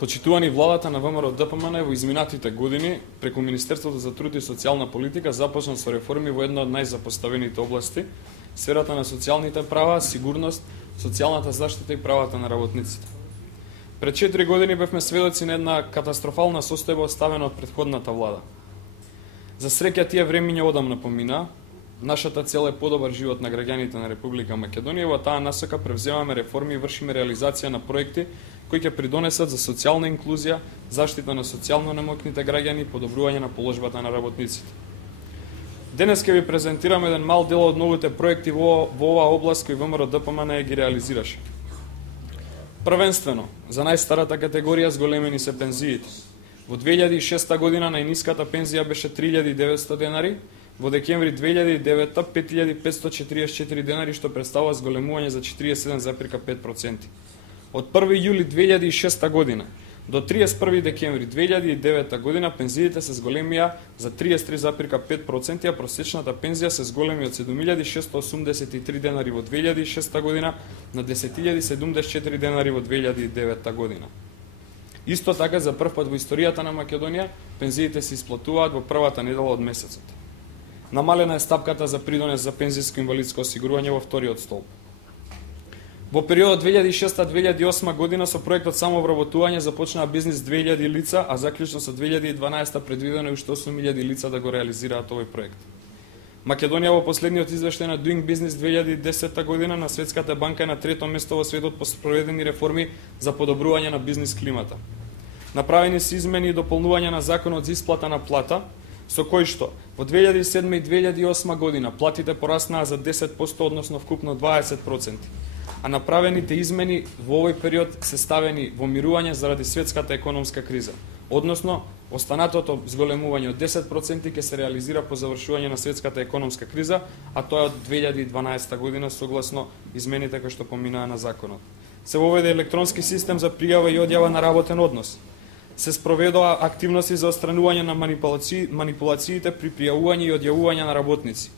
Почитувани владата на ВМРО ДПМН во изминатите години преку Министерството за труд и социјална политика започна со реформи во една од најзапоставените области, сферата на социјалните права, сигурност, социјалната заштита и правата на работниците. Пред 4 години бевме сведоци на една катастрофална состојба оставена од претходната влада. За среќа тие времиња одамна помина. Нашата цел е подобар живот на граѓаните на Република Македонија и во таа насока превземаме реформи и вршиме реализација на проекти кои ќе придонесат за социјална инклузија, заштита на социјално немоќните граѓани и подобрување на положбата на работниците. Денес ќе ви презентираме еден мал дел од новите проекти во оваа област кои ВМРО ДПМН ги реализираше. Првенствено, за најстарата категорија зголемени се пензиите. Во 2006 година најниската пензија беше 3900 денари, во декември 2009 5544 денари, што представува зголемување за 47,5%. Од 1 јули 2006 година до 31 декември 2009 година пензиите се зголемија за 33,5%, а просечната пензија се зголеми од 7683 денари во 2006 година на 10074 денари во 2009 година. Исто така, за прв пат во историјата на Македонија, пензиите се исплатуваат во првата недела од месецот. Намалена е стапката за придонес за пензиско инвалидско осигурување во вториот столб. Во периодот 2006-2008 година со проектот самообработување започнаа бизнис 2000 лица, а заклучно со 2012 предвидено е уште 8000 лица да го реализираат овој проект. Македонија во последниот извештај на Doing Business 2010 година на Светската банка е на трето место во светот по спроведени реформи за подобрување на бизнис климата. Направени се измени и дополнување на законот за исплата на плата, со кој што во 2007 и 2008 година платите пораснаа за 10%, односно вкупно 20%, а направените измени во овој период се ставени во мирување заради светската економска криза. Односно, останатото зголемување од 10% ќе се реализира по завршување на светската економска криза, а тоа е од 2012 година согласно измените кои што поминаа на законот. Се воведе електронски систем за пријава и одјава на работен однос. Се спроведоа активности за отстранување на манипулациите при пријавување и одјавување на работници.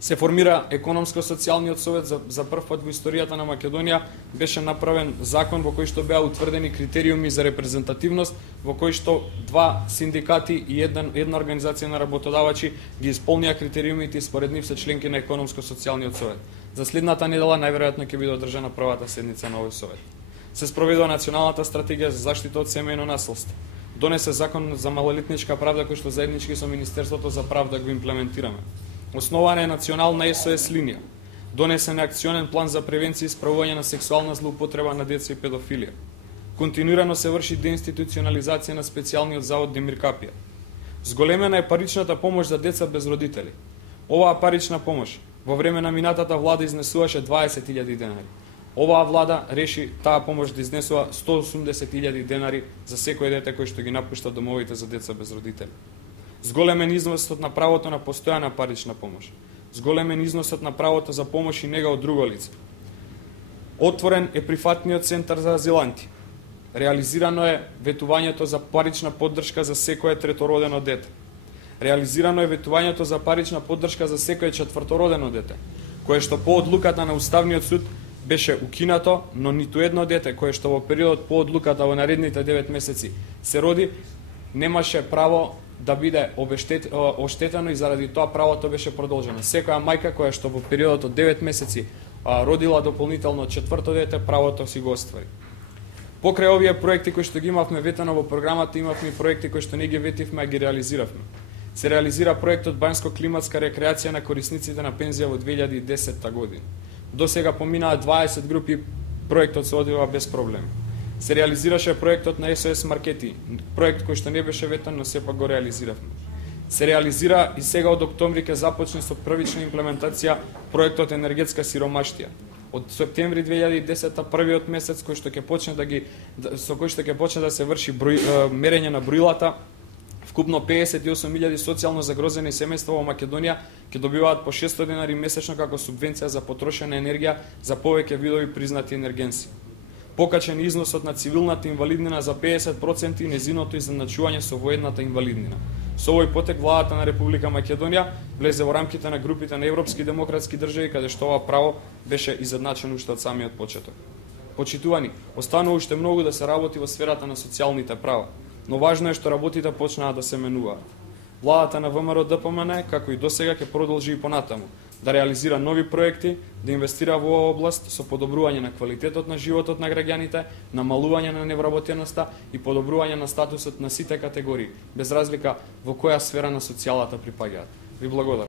Се формира економско-социјалниот совет за прв пат во историјата на Македонија, беше направен закон во кој што беа утврдени критериуми за репрезентативност, во кој што два синдикати и една организација на работодавачи ги исполнија критериумите и според нив се членки на економско-социјалниот совет. За следната недела најверојатно ќе биде одржана првата седница на овој совет. Се спроведува националната стратегија за заштита од семејно насилство. Донесе закон за малолетничка правда кој што заеднички со Министерството за правда го имплементираме. Основана е национална СОС линија. Донесен е акционен план за превенција и справување на сексуална злоупотреба на деца и педофилија. Континуирано се врши деинституционализација на специјалниот завод Демир Капија. Зголемена е паричната помош за деца без родители. Оваа парична помош во време на минатата влада изнесуваше 20.000 денари. Оваа влада реши таа помош да изнесува 180.000 денари за секој дете кој што ги напушта домовите за деца без родители. Зголемен износот на правото на постојана парична помош. Зголемен износот на правото за помош и нега од друго лице. Отворен е прифатниот центар за азиланти. Реализирано е ветувањето за парична поддршка за секое третородено дете. Реализирано е ветувањето за парична поддршка за секое четвртородено дете, кое што по одлуката на Уставниот суд беше укинато, но ниту едно дете кое што во периодот по одлуката во наредните 9 месеци се роди, немаше право да биде оштетено и заради тоа правото беше продолжено. Секоја мајка која што во периодот од 9 месеци родила дополнително четврто дете, правото си го оствари. Покрај овие проекти кои што ги имавме ветено во програмата, имавме проекти кои што не ги ветивме, а ги реализиравме. Се реализира проектот Банјско-климатска рекреација на корисниците на пензија во 2010 година. До сега поминаа 20 групи, проектот се одвива без проблеми. Се реализираше проектот на СОС Маркети, проект кој што не беше ветен, но сепак го реализиравме. Се реализира и сега од октомври ќе започне со првична имплементација проектот енергетска сиромаштија. Од септември 2010 првиот месец кој што ќе почне да се врши мерење на броилата, вкупно 58.000 социјално загрозени семејства во Македонија ќе добиваат по 600 денари месечно како субвенција за потрошена енергија за повеќе видови признати енергенси. Покачен износот на цивилната инвалиднина за 50% и незиното изначување со военната инвалиднина. Со овој потек владата на Република Македонија влезе во рамките на групите на европски демократски држави, каде што ова право беше изедначено уште од самиот почеток. Почитувани, останува уште многу да се работи во сферата на социјалните права, но важно е што работите почнаа да се менуваат. Владата на ВМРО ДПМН, како и досега, ќе продолжи и понатаму да реализира нови проекти, да инвестира во оваа област со подобрување на квалитетот на животот на граѓаните, намалување на невработеноста и подобрување на статусот на сите категории, без разлика во која сфера на социјалата припаѓаат. Ви благодарам.